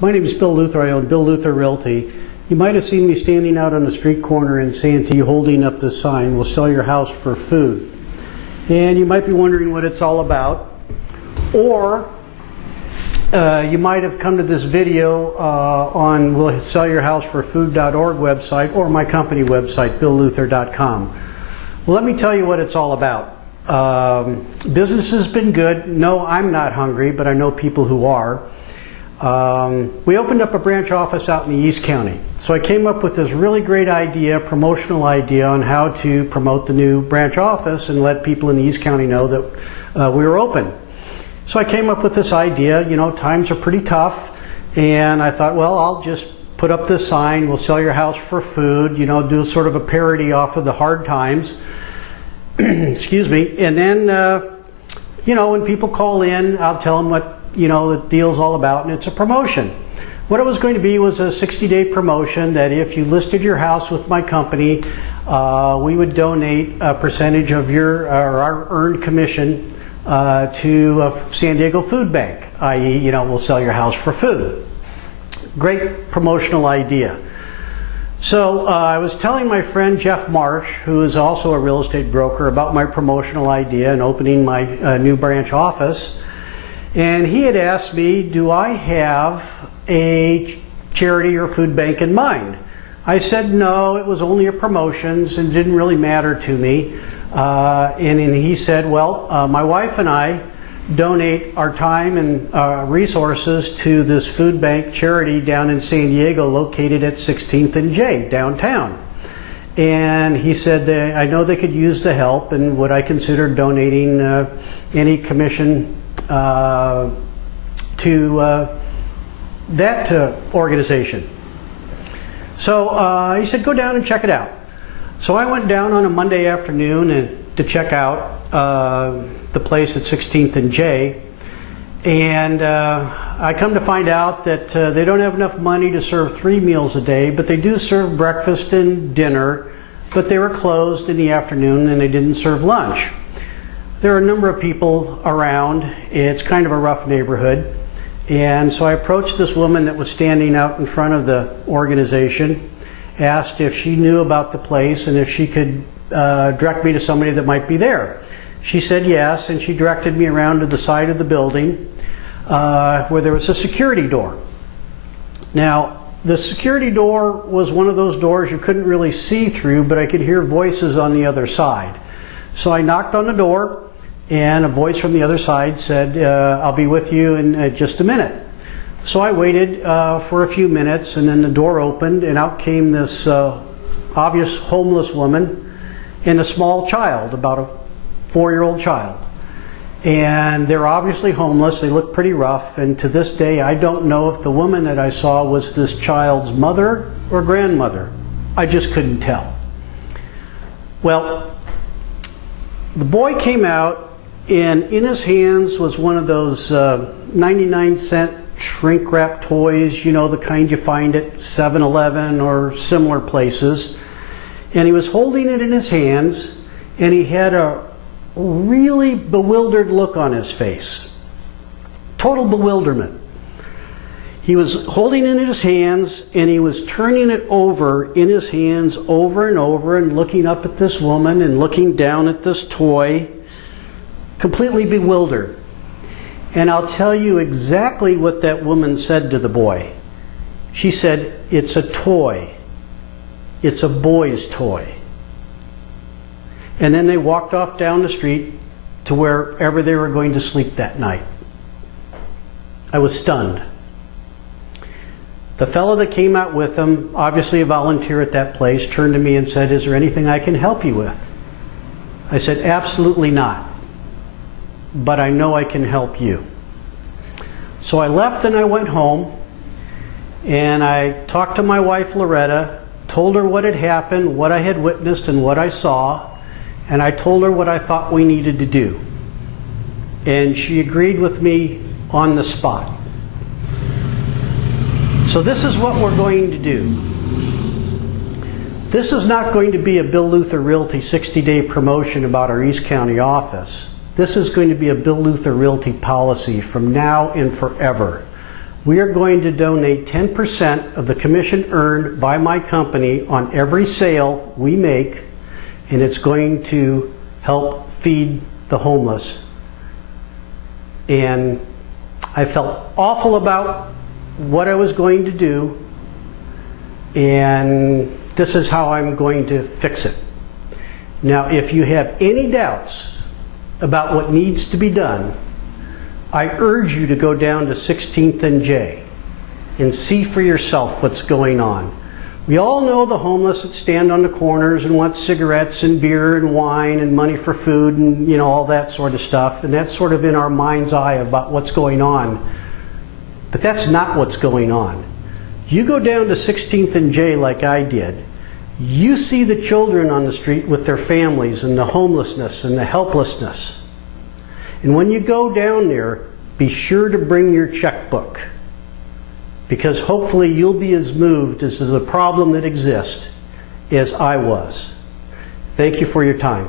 My name is Bill Luther. I own Bill Luther Realty. You might have seen me standing out on the street corner in Santee holding up this sign, "We'll sell your house for food." And you might be wondering what it's all about. Or you might have come to this video on we'll sell your house for food.org website or my company website, billluther.com. Well, let me tell you what it's all about. Business has been good. No, I'm not hungry, but I know people who are. We opened up a branch office out in the East County. So I came up with this really great idea, promotional idea on how to promote the new branch office and let people in the East County know that we were open. So I came up with this idea, you know, times are pretty tough, and I thought, well, I'll just put up this sign, "We'll sell your house for food," you know, do sort of a parody off of the hard times. Excuse me. And then, you know, when people call in, I'll tell them what, you know, the deal's all about, and it's a promotion. What it was going to be was a 60-day promotion that if you listed your house with my company, we would donate a percentage of our earned commission to a San Diego food bank, i.e., you know, we'll sell your house for food. Great promotional idea. So I was telling my friend Jeff Marsh, who is also a real estate broker, about my promotional idea and opening my new branch office. And he had asked me, do I have a charity or food bank in mind? I said no, it was only a promotions and didn't really matter to me. And he said, well, my wife and I donate our time and resources to this food bank charity down in San Diego located at 16th and J downtown. And he said, I know they could use the help, and would I consider donating any commission to that organization. So he said, go down and check it out. So I went down on a Monday afternoon to check out the place at 16th and J, and I come to find out that they don't have enough money to serve 3 meals a day, but they do serve breakfast and dinner, but they were closed in the afternoon and they didn't serve lunch. There are a number of people around. It's kind of a rough neighborhood. And so I approached this woman that was standing out in front of the organization, asked if she knew about the place and if she could direct me to somebody that might be there. She said yes, and she directed me around to the side of the building where there was a security door. Now, the security door was one of those doors you couldn't really see through, but I could hear voices on the other side. So I knocked on the door, and a voice from the other side said, I'll be with you in just a minute. So I waited for a few minutes, and then the door opened, and out came this obvious homeless woman and a small child, about a 4-year-old child. And they're obviously homeless. They look pretty rough, and to this day I don't know if the woman that I saw was this child's mother or grandmother. I just couldn't tell. Well, the boy came out, and in his hands was one of those 99-cent shrink wrap toys, you know, the kind you find at 7-Eleven or similar places. And he was holding it in his hands, and he had a really bewildered look on his face. Total bewilderment. He was holding it in his hands, and he was turning it over in his hands over and over and looking up at this woman and looking down at this toy, completely bewildered. And I'll tell you exactly what that woman said to the boy. She said, "It's a toy. It's a boy's toy." And then they walked off down the street to wherever they were going to sleep that night. I was stunned. The fellow that came out with them, obviously a volunteer at that place, turned to me and said, "Is there anything I can help you with?" I said, "Absolutely not. But I know I can help you." So I left and I went home, and I talked to my wife Loretta, told her what had happened, what I had witnessed and what I saw, and I told her what I thought we needed to do. And she agreed with me on the spot. So this is what we're going to do. This is not going to be a Bill Luther Realty 60-day promotion about our East County office. This is going to be a Bill Luther Realty policy from now and forever. We are going to donate 10% of the commission earned by my company on every sale we make, and it's going to help feed the homeless. And I felt awful about what I was going to do, and this is how I'm going to fix it. Now, if you have any doubts about what needs to be done, I urge you to go down to 16th and J and see for yourself what's going on. We all know the homeless that stand on the corners and want cigarettes and beer and wine and money for food and, you know, all that sort of stuff. And that's sort of in our mind's eye about what's going on. But that's not what's going on. You go down to 16th and J like I did, you see the children on the street with their families and the homelessness and the helplessness. And when you go down there, be sure to bring your checkbook, because hopefully you'll be as moved as the problem that exists as I was. Thank you for your time.